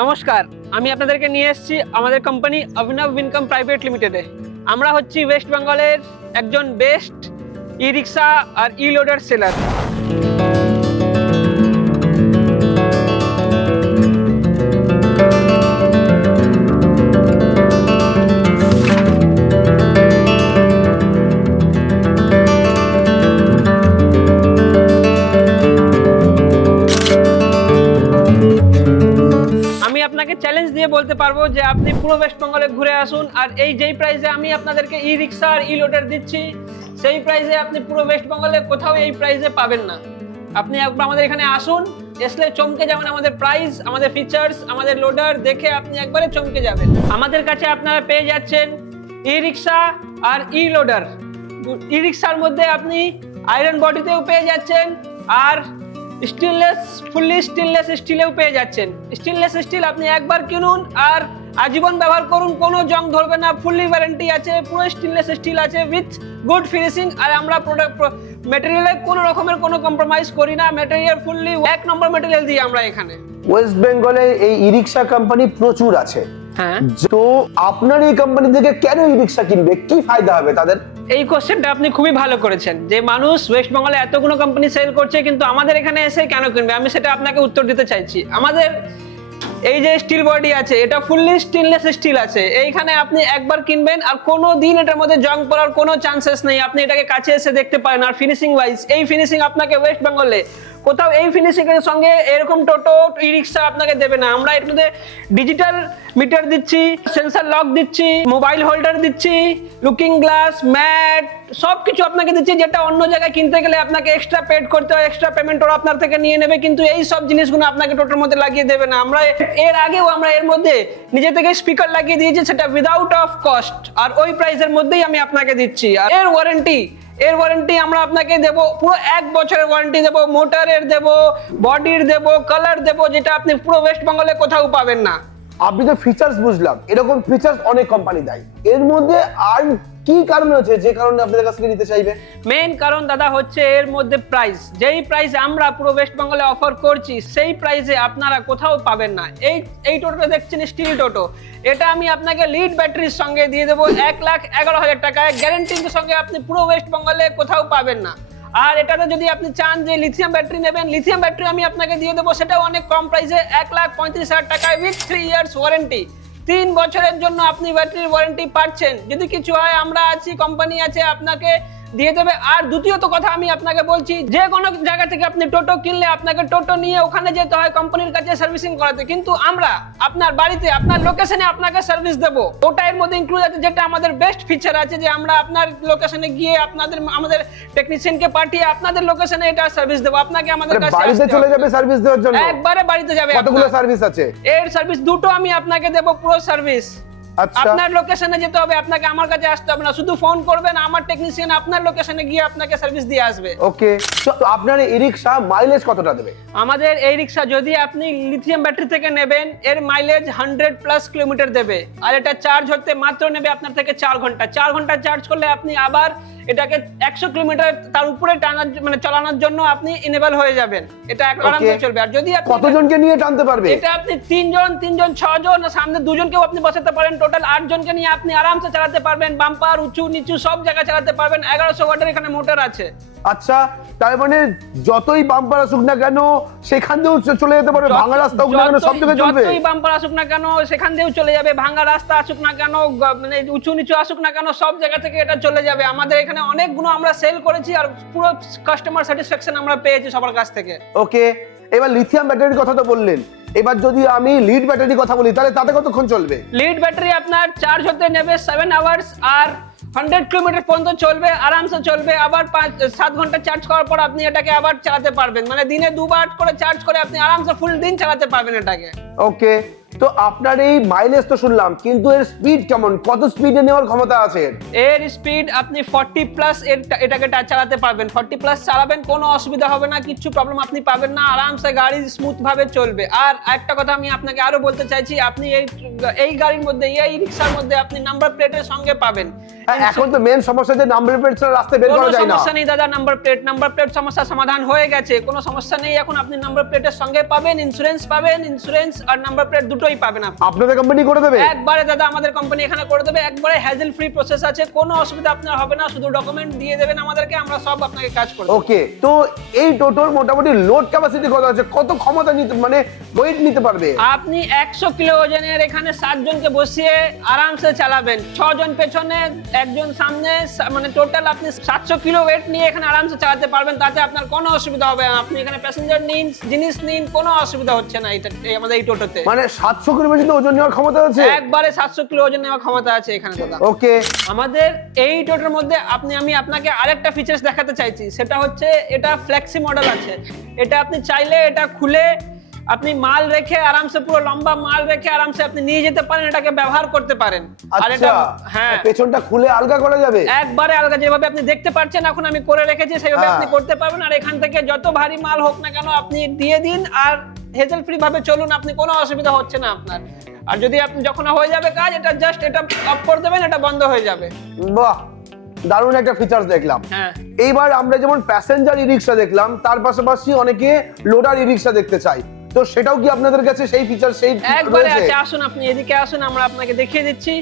নমস্কার, আমি আপনাদেরকে নিয়ে এসেছি আমাদের কোম্পানি অভিনব ইনকাম প্রাইভেট লিমিটেডে। আমরা হচ্ছি ওয়েস্ট বেঙ্গলের একজন বেস্ট ই রিক্সা আর ই লোডার সেলার। আমি আপনাকে চ্যালেঞ্জ দিয়ে বলতে পারবো যে আপনি পুরো ওয়েস্ট বেঙ্গলে ঘুরে আসুন, আর এই যেই প্রাইসে আমি আপনাদেরকে ই রিক্সা আর ই লোডার দিচ্ছি সেই প্রাইসে আপনি পুরো ওয়েস্ট বেঙ্গলে কোথাও এই প্রাইসে পাবেন না। আপনি একবার আমাদের এখানে আসুন, এসলে চমকে যাবেন আমাদের প্রাইস, আমাদের ফিচার্স, আমাদের লোডার দেখে আপনি একবারে চমকে যাবেন। আমাদের কাছে আপনারা পেয়ে যাচ্ছেন ই রিক্সা আর ই লোডার। ই রিক্সার মধ্যে আপনি আয়রন বডিতেও পেয়ে যাচ্ছেন, আর স্টেনলেস ফুললি স্টেনলেস স্টিলেও পেয়ে যাচ্ছেন। স্টেনলেস স্টিল আপনি একবার কিনুন আর আজীবন ব্যবহার করুন, কোনো জং ধরবে না, ফুললি ওয়ারেন্টি আছে, পুরো স্টেনলেস স্টিল আছে উইথ গুড ফিনিশিং। আর আমরা প্রোডাক্ট ম্যাটেরিয়ালে কোনো রকমের কোনো কম্প্রোমাইজ করি না, ম্যাটেরিয়াল ফুললি এক নম্বর ম্যাটেরিয়াল দিই আমরা এখানে। ওয়েস্ট বেঙ্গলে এই ই রিক্সা কোম্পানি প্রচুর আছে। হ্যাঁ, তো আপনার এই কোম্পানি থেকে কেন ই রিক্সা কিনবে, কি ফায়দা হবে তাদের? এই কোশ্চেনটা আপনি খুবই ভালো করেছেন যে মানুষ ওয়েস্ট বেঙ্গলে এতগুলো কোম্পানি সেল করছে কিন্তু আমাদের এখানে এসে কেন কিনবে, আমি সেটা আপনাকে উত্তর দিতে চাইছি। আমাদের এই যে স্টিল বডি আছে এটা ফুললি স্টেনলেস স্টিল আছে, এইখানে আপনি একবার কিনবেন আর কোনো দিন এটার মধ্যে জং পড়ার কোনো চান্সেস নেই। আপনি এটাকে কাছে এসে দেখতে পারেন। আর ফিনিশিং ওয়াইজ এই ফিনিশিং আপনাকে ওয়েস্ট বেঙ্গলে কোথাও এই ফিনিশিং এর সঙ্গে এরকম টোটো ই রিক্সা আপনাকে দেবে না। আমরা এর মধ্যে ডিজিটাল মিটার দিচ্ছি, সেন্সর লক দিচ্ছি, মোবাইল হোল্ডার দিচ্ছি, লুকিং গ্লাস, ম্যাট, সবকিছু আপনাকে দিচ্ছি, যেটা অন্য জায়গায় কিনতে গেলে আপনাকে এক্সট্রা পেড করতে হয়, এক্সট্রা পেমেন্ট ওরা আপনার থেকে নিয়ে নেবে, কিন্তু এই সব জিনিসগুলো আপনাকে টোটোর মধ্যে লাগিয়ে দেবে না। আমরা এর আগেও আমরা এর মধ্যে নিজে থেকে স্পিকার লাগিয়ে দিয়েছি, সেটা উইদাউট অফ কস্ট, আর ওই প্রাইসের মধ্যেই আমি আপনাকে দিচ্ছি। আর এর ওয়ারেন্টি আমরা আপনাকে দেব, পুরো 1 বছরের ওয়ারেন্টি দেব, মোটরের দেব, বডির দেব, কালার দেব, যেটা আপনি পুরো ওয়েস্ট বেঙ্গলে কোথাও পাবেন না। আপনি তো ফিচার্স বুঝলাম, এরকম ফিচার্স অনেক কোম্পানি দেয়, এর মধ্যে আর কি কারণ আছে যে কারণে আপনাদের কাছ থেকে নিতে চাইবে? মেইন কারণ দাদা হচ্ছে এর মধ্যে প্রাইস। যেই প্রাইস আমরা পুরো ওয়েস্ট বেঙ্গলে অফার করছি সেই প্রাইসে আপনারা কোথাও পাবেন না। এই টোটোটা দেখছেন স্টিল টোটো, এটা আমি আপনাকে লিড ব্যাটারির সঙ্গে দিয়ে দেবো 1,11,000 টাকায়, গ্যারান্টির সঙ্গে আপনি পুরো ওয়েস্ট বেঙ্গলে কোথাও পাবেন না। আর এটাতে যদি আপনি চান যে লিথিয়াম ব্যাটারি নেবেন, লিথিয়াম ব্যাটারি আমি আপনাকে দিয়ে দেবো, সেটাও অনেক কম প্রাইসে 1,35,000 টাকায় উইথ 3 ইয়ার্স ওয়ারেন্টি। 3 বছরের জন্য আপনি ব্যাটারির ওয়ারেন্টি পাচ্ছেন। যদি কিছু হয় আমরা আছি, কোম্পানি আছে, আপনাকে দিয়ে দেবে। আর দ্বিতীয়ত কথা আমি আপনাকে বলছি, যে কোনো জায়গা থেকে আপনি টোটো কিনলে আপনাকে টোটো নিয়ে ওখানে যেতে হয় কোম্পানির কাছে সার্ভিসিং করাতে, কিন্তু আমরা আপনার বাড়িতে আপনার লোকেশনে আপনাকে সার্ভিস দেবো। ওটা এর মধ্যে ইনক্লুড আছে, যেটা আমাদের বেস্ট ফিচার আছে, যে আমরা আপনার লোকেশনে গিয়ে আমাদের টেকনিশিয়ানকে পাঠিয়ে আপনাদের লোকেশনে এটা সার্ভিস দেবো। আপনাকে আমাদের কাছে বাড়িতে চলে যাবে সার্ভিস দেওয়ার জন্য? একবারে বাড়িতে যাবে। কতগুলো সার্ভিস আছে? এর সার্ভিস দুটো আমি আপনাকে দেবো, পুরো সার্ভিস। আচ্ছা, আপনার লোকেশনে যেতে হবে, আপনাকে আমার কাছে আসতে হবে না, শুধু ফোন করবেন, আমার টেকনিশিয়ান আপনার লোকেশনে গিয়ে আপনাকে সার্ভিস দিয়ে আসবে। ওকে, তো আপনার এই রিক্সা মাইলেজ কতটা দেবে? আমাদের এই রিক্সা যদি আপনি লিথিয়াম ব্যাটারি থেকে নেবেন, এর মাইলেজ 100+ কিলোমিটার দেবে। আর এটা চার্জ হতে মাত্র নেবে আপনার থেকে 4 ঘন্টা। 4 ঘন্টা চার্জ করলে আপনি আবার এটাকে 100 কিলোমিটার তার উপরে চালানোর জন্য আপনি ইনেবল হয়ে যাবেন। এটা আরামসে চলবে। আর যদি আপনি কতজনকে নিয়ে টানতে পারবে? এটা আপনি 3 জন 6 জন, সামনে 2 জনকেও আপনি বসাতে পারেন, টোটাল 8 জনকে নিয়ে আপনি আরামসে চালাতে পারবেন। বাম্পার উঁচু নিচু সব জায়গায় চালাতে পারবেন। 1100 ওয়াটের এখানে মোটর আছে। আচ্ছা, তার মানে যতই বাম্পার আসুক না কেন সেখান দিয়েও চলে যেতে পারবে, ভাঙা রাস্তা হোক না কেন সব জায়গায় চলবে? যতই বাম্পার আসুক না কেন সেখান দিয়েও চলে যাবে, ভাঙা রাস্তা আসুক না কেন, মানে উঁচু নিচু আসুক না কেন, সব জায়গা থেকে এটা চলে যাবে। আমাদের এখানে অনেকগুলো আমরা সেল করেছি আর পুরো কাস্টমার স্যাটিসফ্যাকশন আমরা পেয়েছি সবার কাছ থেকে। ওকে, এবার লিথিয়াম ব্যাটারির কথা তো বললেন, এবার যদি আমি লিড ব্যাটারির কথা বলি তাহলে তাতে কতক্ষণ চলবে? লিড ব্যাটারি আপনার চার্জ হতে নেবে 7 আওয়ার্স, আর 100 কিলোমিটার পর্যন্ত চলবে, আরামসে চলবে। আবার 7 ঘন্টা চার্জ করার পর আপনি এটাকে আবার চালাতে পারবেন, মানে দিনে 2 বার করে চার্জ করে আপনি আরামসে ফুল দিন চালাতে পারবেন এটাকে। ওকে, তো আপনার এই মাইলেজ তো শুনলাম, কিন্তু এর স্পিড কেমন, কত স্পিডে নেওয়ার ক্ষমতা আছে? এর স্পিড আপনি 40+ এটাকে চালাতে পারবেন। 40+ চালাবেন, কোনো অসুবিধা হবে না, কিছু প্রবলেম আপনি পাবেন না, আরামসে গাড়ি স্মুথ ভাবে চলবে। আর একটা কথা আমি আপনাকে আরো বলতে চাইছি, আপনি এই গাড়ির মধ্যে, এই রিক্সার মধ্যে আপনি নাম্বার প্লেটের সঙ্গে পাবেন এখন তো মেন সমস্যা যে নাম্বার প্লেট ছাড়া রাস্তায় বের কোনো করা যায় না। সমস্যা নেই দাদা, নাম্বার প্লেট সমস্যার সমাধান হয়ে গেছে, কোনো সমস্যা নেই। এখন আপনি নাম্বার প্লেটের সঙ্গে পাবেন ইন্স্যুরেন্স আর নাম্বার প্লেট দুটোই পাবেন আপনি। আপনাদের কোম্পানি করে দেবে? একবারে দাদা আমাদের কোম্পানি এখানে করে দেবে, একবারে হ্যাজেল ফ্রি প্রসেস আছে, কোনো অসুবিধা আপনার হবে না। শুধু ডকুমেন্ট দিয়ে দেবেন আমাদেরকে, আমরা সব আপনাকে কাজ করে দেব। ওকে, তো এই টোটোর মোটামুটি লোড ক্যাপাসিটি কত আছে, কত ক্ষমতা নিতে মানে ওয়েট নিতে পারবে? আপনি 100 কিলো ওজনের এখানে 7 জনকে বসিয়ে আরামসে চালাবেন, 6 জন পেছনে, একজন সামনে, মানে টোটাল আপনি 700 কিলো ওয়েট নিয়ে এখানে আরামসে চালাতে পারবেন। তাতে আপনার কোনো অসুবিধা হবে না। আপনি এখানে প্যাসেঞ্জার নিন, জিনিস নিন, কোনো অসুবিধা হচ্ছে না আমাদের এই টোটোতে। মানে 700 কিলো পর্যন্ত ওজন নেওয়ার ক্ষমতা আছে? একবারে 700 কিলো ওজন নেওয়ার ক্ষমতা আছে এখানে দাদা। ওকে, আমাদের এই টোটোর মধ্যে আমি আপনাকে আরেকটা ফিচার্স দেখাতে চাইছি, সেটা হচ্ছে এটা ফ্লেক্সি মডেল আছে। এটা আপনি চাইলে এটা খুলে আপনি মাল রেখে আরামসে, পুরো লম্বা মাল রেখে আরামসে আপনি নিয়ে যেতে পারেন, এটাকে ব্যবহার করতে পারেন। আর এটা আচ্ছা, হ্যাঁ, পেছনটা খুলে আলগা করা যাবে? একবারে আলগা, যেভাবে আপনি দেখতে পাচ্ছেন এখন আমি করে রেখেছি সেইভাবে হ্যাঁ। আপনি করতে পারবেন। আর এখান থেকে যত ভারী মাল হোক না কেন আপনি দিয়ে দিন, আর হেজেল ফ্রি ভাবে চলুন, আপনি কোনো অসুবিধা হচ্ছে না আপনার। আর যদি আপনি যখন হয়ে যাবে কাজ, এটা জাস্ট এটা অফ করে দেবেন, এটা বন্ধ হয়ে যাবে। বাহ, দারুণ একটা ফিচার্স দেখলাম। হ্যাঁ, এইবার আমরা যেমন প্যাসেঞ্জার ই রিক্সা দেখলাম, তার পাশাপাশি অনেকে লোডার ই রিক্সা দেখতে চাই, তো সেটাও কি আপনাদের কাছে সেই ফিচার সেই একবারে রয়েছে? আছে। আসুন, আপনি এদিকে আসুন, আমরা আপনাকে দেখিয়ে দিচ্ছি।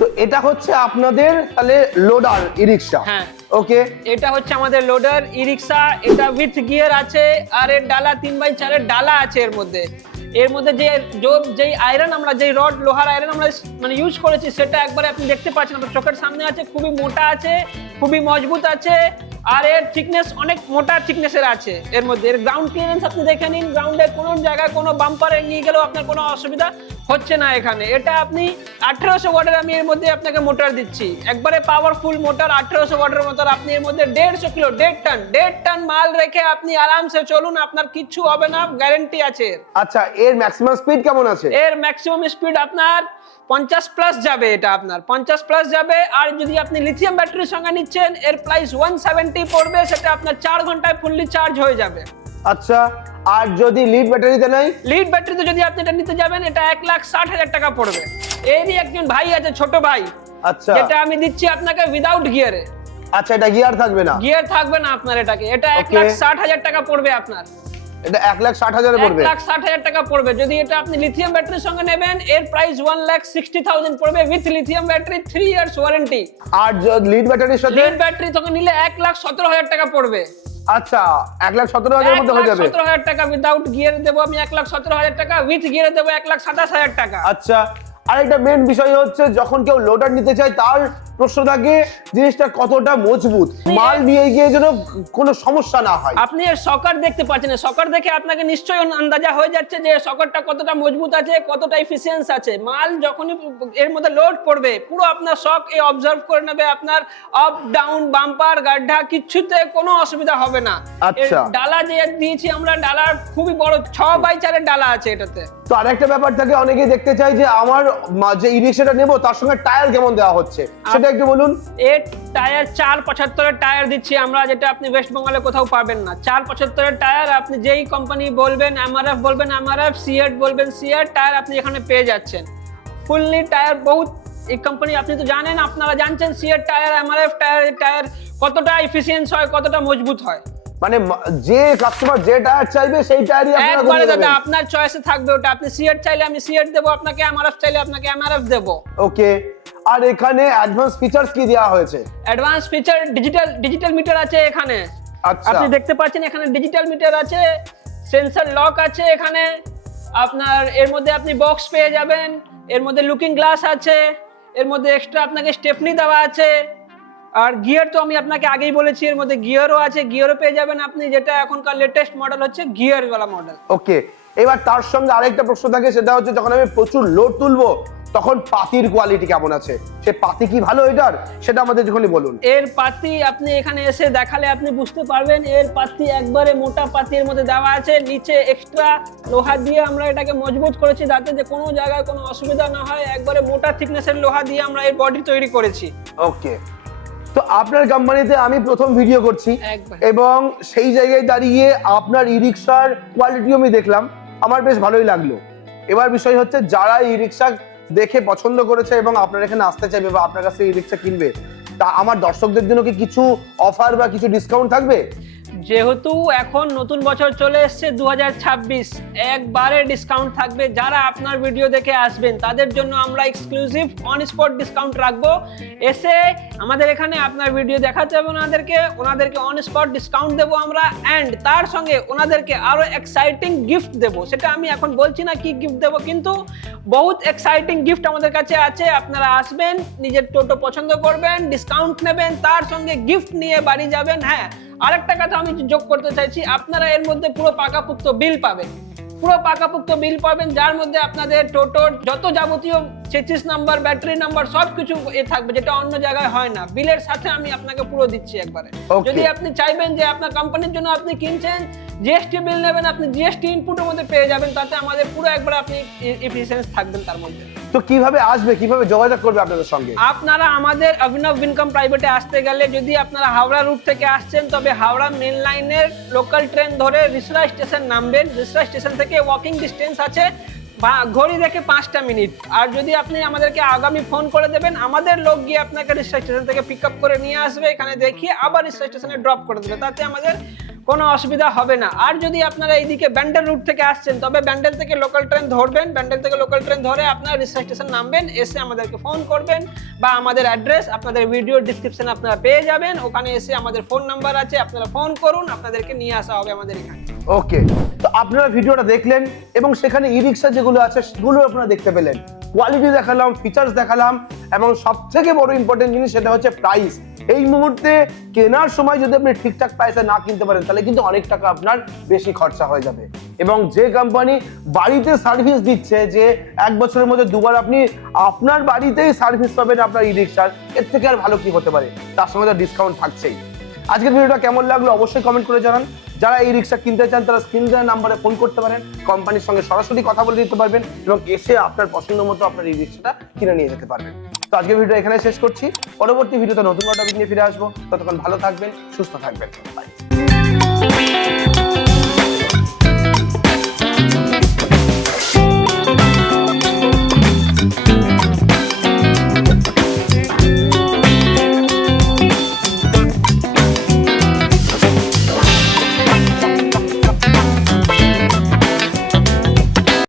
তো এটা হচ্ছে আপনাদের তাহলে লোডার ই রিক্সা? হ্যাঁ, ওকে, এটা হচ্ছে আমাদের লোডার ই রিক্সা। এটা উইথ গিয়ার আছে, আর এর ডালা 3x4 এর ডালা আছে এর মধ্যে। এর মধ্যে যেই আয়রন, আমরা যেই রড, লোহার আয়রন আমরা মানে ইউজ করেছি, সেটা একবারে আপনি দেখতে পাচ্ছেন, আপনার চোখের সামনে আছে। খুবই মোটা আছে, খুবই মজবুত আছে, আর এর থিকনেস অনেক মোটা থিকনেসের আছে এর মধ্যে। এর গ্রাউন্ড ক্লিয়ারেন্স আপনি দেখে নিন, গ্রাউন্ডে কোনো জায়গায় কোনো বাম্পারে নিয়ে গেলেও আপনার কোনো অসুবিধা হচ্ছে না এখানে। এটা আপনি 1800 ওয়াটের আমি এর মধ্যে আপনাকে মোটর দিচ্ছি, একবারে পাওয়ারফুল মোটর, 1800 ওয়াটের মোটর। আপনি এর মধ্যে 150 কিলো, 1.5 টন মাল রেখে আপনি আরামসে চলুন, আপনার কিচ্ছু হবে না, গ্যারান্টি আছে। আচ্ছা, এর ম্যাক্সিমাম স্পিড কেমন আছে? এর ম্যাক্সিমাম স্পিড আপনার 50 প্লাস যাবে, এটা আপনার 50 প্লাস যাবে। আর যদি আপনি লিথিয়াম ব্যাটারির সঙ্গে নিচ্ছেন, এর প্রাইস 170 পড়বে, সেটা আপনার 4 ঘন্টায় ফুললি চার্জ হয়ে যাবে। আচ্ছা, আর যদি লিড ব্যাটারিতে নাই? লিড ব্যাটারিতে যদি আপনি এটা নিতে যাবেন, এটা 1,60,000 টাকা পড়বে। এরই একজন ভাই আছে, ছোট ভাই, আচ্ছা, যেটা আমি দিচ্ছি আপনাকে উইদাউট গিয়ারে। আচ্ছা, এটা গিয়ার থাকবে না? গিয়ার থাকবে না আপনার, এটাকে এটা 1,60,000 টাকা পড়বে আপনার। এটা 1,60,000 পড়বে? 1,60,000 টাকা পড়বে। যদি এটা আপনি লিথিয়াম ব্যাটারির সঙ্গে নেবেন, এর প্রাইস 1,60,000 পড়বে with lithium battery, 3 years warranty. আর লিড ব্যাটারির সাথে? লিড ব্যাটারি সঙ্গে নিলে 1,17,000 টাকা পড়বে। আচ্ছা, 1,17,000 মধ্যে হয়ে যাবে? 1,17,000 টাকা উইদাউট গিয়ার দেবো আমি 1,17,000 টাকা, উইথ গিয়ার দেবো 1,27,000 টাকা। আচ্ছা, আরেকটা মেন বিষয় হচ্ছে যখন কেউ লোডার নিতে চায়, তার প্রশ্ন থাকে জিনিসটা কতটা মজবুত, মাল নিয়ে গিয়ে যেন কোনো সমস্যা না হয়। আপনি এর সকার দেখতে পাচ্ছেন, সকার দেখে আপনাকে নিশ্চয়ই আন্দাজা হয়ে যাচ্ছে যে সকারটা কতটা মজবুত আছে, কতটা এফিসিয়েন্স আছে। মাল যখনই এর মধ্যে লোড পড়বে, পুরো আপনার শক এই অবজার্ভ করে নেবে, আপনার আপ ডাউন, বাম্পার, গাড্ডা কিচ্ছুতে কোনো অসুবিধা হবে না। আচ্ছা, ডালা যে দিয়েছি আমরা, ডালার খুবই বড় 6x4 এর ডালা আছে এটাতে। তো আরেকটা ব্যাপার থাকে, অনেকেই দেখতে চায় যে আমার যে ই রিক্সাটা নেবো তার সঙ্গে টায়ার কেমন দেওয়া হচ্ছে, সেটা একটু বলুন। এর টায়ার 475 এর টায়ার দিচ্ছি আমরা, যেটা আপনি ওয়েস্ট বেঙ্গলে কোথাও পাবেন না। 475 এর টায়ার, আপনি যেই কোম্পানি বলবেন, এমআরএফ বলবেন এমআরএফ, সিএট বলবেন সিএট, টায়ার আপনি এখানে পেয়ে যাচ্ছেন। ফুললি টায়ার বহুত, এই কোম্পানি আপনি তো জানেন, আপনারা জানছেন সিএট টায়ার, এমআরএফ টায়ার কতটা এফিসিয়েন্স হয়, কতটা মজবুত হয়। মানে যে কাস্টমার যে টায়ার চাইবে সেই টায়ারই আপনারা একবারে দিয়ে দাদা দেবেন? আপনার চয়েসে থাকবে ওটা। আপনি সিএট চাইলে আমি সিএট দেবো আপনাকে, এমআরএফ চাইলে আপনাকে এমআরএফ দেবো। ওকে, আর এখানে অ্যাডভান্স ফিচারস কি দেওয়া হয়েছে? অ্যাডভান্স ফিচার ডিজিটাল মিটার আছে এখানে। আচ্ছা, আপনি দেখতে পাচ্ছেন এখানে ডিজিটাল মিটার আছে, সেন্সর লক আছে এখানে আপনার। এর মধ্যে আপনি বক্স পেয়ে যাবেন, এর মধ্যে লুকিং গ্লাস আছে, এর মধ্যে এক্সট্রা আপনাকে স্টেপনি দেওয়া আছে। আর গিয়ার তো আমি আপনাকে আগেই বলেছি, এর মধ্যে গিয়ারও আছে, গিয়ারও পেয়ে যাবেন আপনি, যেটা এখনকার লেটেস্ট মডেল হচ্ছে গিয়ার ওয়ালা মডেল। ওকে, এবার তার সঙ্গে আরেকটা প্রশ্ন থাকে, সেটা হচ্ছে যখন আমি প্রচুর লোড তুলবো তখন পাতির কোয়ালিটি কেমন আছে, সে পাতি কি ভালো এটার, সেটা আমাদের যখনই বলুন। এর পাতি আপনি এখানে এসে দেখালে আপনি বুঝতে পারবেন, এর পাতি একবারে মোটা পাতির মধ্যে দেওয়া আছে, নিচে এক্সট্রা লোহা দিয়ে আমরা এটাকে মজবুত করেছি যাতে যে কোনো জায়গায় কোনো অসুবিধা না হয়। একবারে মোটা থিকনেসের লোহা দিয়ে আমরা এই বডি তৈরি করেছি। ওকে, তো আপনার কোম্পানিতে আমি প্রথম ভিডিও করছি একবার। এবং সেই জায়গায় দাঁড়িয়ে আপনার ই রিক্সার কোয়ালিটিও আমি দেখলাম, আমার বেশ ভালোই লাগলো। এবার বিষয় হচ্ছে যারা ই রিক্সা দেখে পছন্দ করেছে এবং আপনার এখানে আসতে চাইবে বা আপনার কাছে ই রিক্সা কিনবে, তা আমার দর্শকদের জন্য কি কিছু অফার বা কিছু ডিসকাউন্ট থাকবে? যেহেতু এখন নতুন বছর চলে এসেছে 2026, একবারে ডিসকাউন্ট থাকবে। যারা আপনার ভিডিও দেখে আসবেন তাদের জন্য আমরা এক্সক্লুসিভ অন স্পট ডিসকাউন্ট রাখবো। এসে আমাদের এখানে আপনার ভিডিও দেখাতে হবে ওনাদেরকে অন স্পট ডিসকাউন্ট দেবো আমরা, অ্যান্ড তার সঙ্গে ওনাদেরকে আরো এক্সাইটিং গিফট দেবো। সেটা আমি এখন বলছি না কি গিফট দেবো, কিন্তু বহুত এক্সাইটিং গিফট আমাদের কাছে আছে। আপনারা আসবেন, নিজের টোটো পছন্দ করবেন, ডিসকাউন্ট নেবেন, তার সঙ্গে গিফট নিয়ে বাড়ি যাবেন। হ্যাঁ, আরেকটা কথা আমি যোগ করতে চাইছি, আপনারা এর মধ্যে পুরো পাকাপোক্ত বিল পাবেন, যার মধ্যে আপনাদের টোটোর যত যাবতীয় চেসিস নাম্বার, ব্যাটারি নাম্বার সবকিছু থাকবে, যেটা অন্য জায়গায় হয় না। বিলের সাথে আমি আপনাকে পুরো দিচ্ছি একবারে। Okay. যদি আপনি চাইবেন যে আপনার কোম্পানির জন্য আপনি কিনছেন, জিএসটি বিল নেবেন, আপনি জিএসটি ইনপুটের মধ্যে পেয়ে যাবেন, তাতে আমাদের পুরো একবার আপনি এফিসিয়েন্স থাকবেন তার মধ্যে। তো কিভাবে আসবে, কিভাবে যোগাযোগ করবে আপনাদের সঙ্গে? আপনারা আমাদের অভিনব ইনকাম প্রাইভেটে আসতে গেলে, যদি আপনারা হাওড়া রুট থেকে আসছেন তবে হাওড়া মেন লাইনের লোকাল ট্রেন ধরে রিসরা স্টেশন নামবেন। রিসরা স্টেশন থেকে ওয়াকিং ডিস্টেন্স আছে ঘড়ি দেখে 5টা মিনিট। আর যদি আপনি আমাদেরকে আগামী ফোন করে দেবেন, আমাদের লোক গিয়ে আপনাকে রিসরা স্টেশন থেকে পিক আপ করে নিয়ে আসবে, এখানে দেখিয়ে আবার রিসরা স্টেশনে ড্রপ করে দেবে, তাতে আমাদের কোনো অসুবিধা হবে না। আর যদি আপনারা এইদিকে ব্যান্ডেল রুট থেকে আসছেন তবে ব্যান্ডেল থেকে লোকাল ট্রেন ধরবেন, ব্যান্ডেল থেকে লোকাল ট্রেন ধরে আপনারা রিসরা স্টেশন নামবেন, এসে আমাদেরকে ফোন করবেন বা আমাদের অ্যাড্রেস আপনাদের ভিডিও ডিসক্রিপশনে আপনারা পেয়ে যাবেন, ওখানে এসে আমাদের ফোন নাম্বার আছে, আপনারা ফোন করুন, আপনাদেরকে নিয়ে আসা হবে আমাদের এখানে। ওকে, তো আপনারা ভিডিওটা দেখলেন এবং সেখানে ই রিক্সা যেগুলো আছে সেগুলো আপনারা দেখতে পেলেন, কোয়ালিটি দেখালাম, ফিচার্স দেখালাম, এবং সব থেকে বড় ইম্পর্টেন্ট জিনিস সেটা হচ্ছে প্রাইস। এই মুহূর্তে কেনার সময় যদি আপনি ঠিকঠাক প্রাইসে না কিনতে পারেন তাহলে কিন্তু অনেক টাকা আপনার বেশি খরচা হয়ে যাবে। এবং যে কোম্পানি বাড়িতে সার্ভিস দিচ্ছে, যে 1 বছরের মধ্যে 2বার আপনি আপনার বাড়িতেই সার্ভিস পাবেন আপনার ই রিক্সার, এর থেকে আর ভালো কি হতে পারে? তার সঙ্গে তো ডিসকাউন্ট থাকছেই। আজকের ভিডিওটা কেমন লাগলো অবশ্যই কমেন্ট করে জানান। যারা এই রিক্সা কিনতে চান তারা স্ক্রিন দেওয়া নাম্বারে ফোন করতে পারেন, কোম্পানির সঙ্গে সরাসরি কথা বলে দিতে পারবেন এবং এসে আপনার পছন্দ মতো আপনার এই রিক্সাটা কিনে নিয়ে যেতে পারবেন। তো আজকের ভিডিও এখানে শেষ করছি, পরবর্তী ভিডিওতে নতুন টপিক নিয়ে ফিরে আসবো। ততক্ষণ ভালো থাকবেন, সুস্থ থাকবেন, বাই।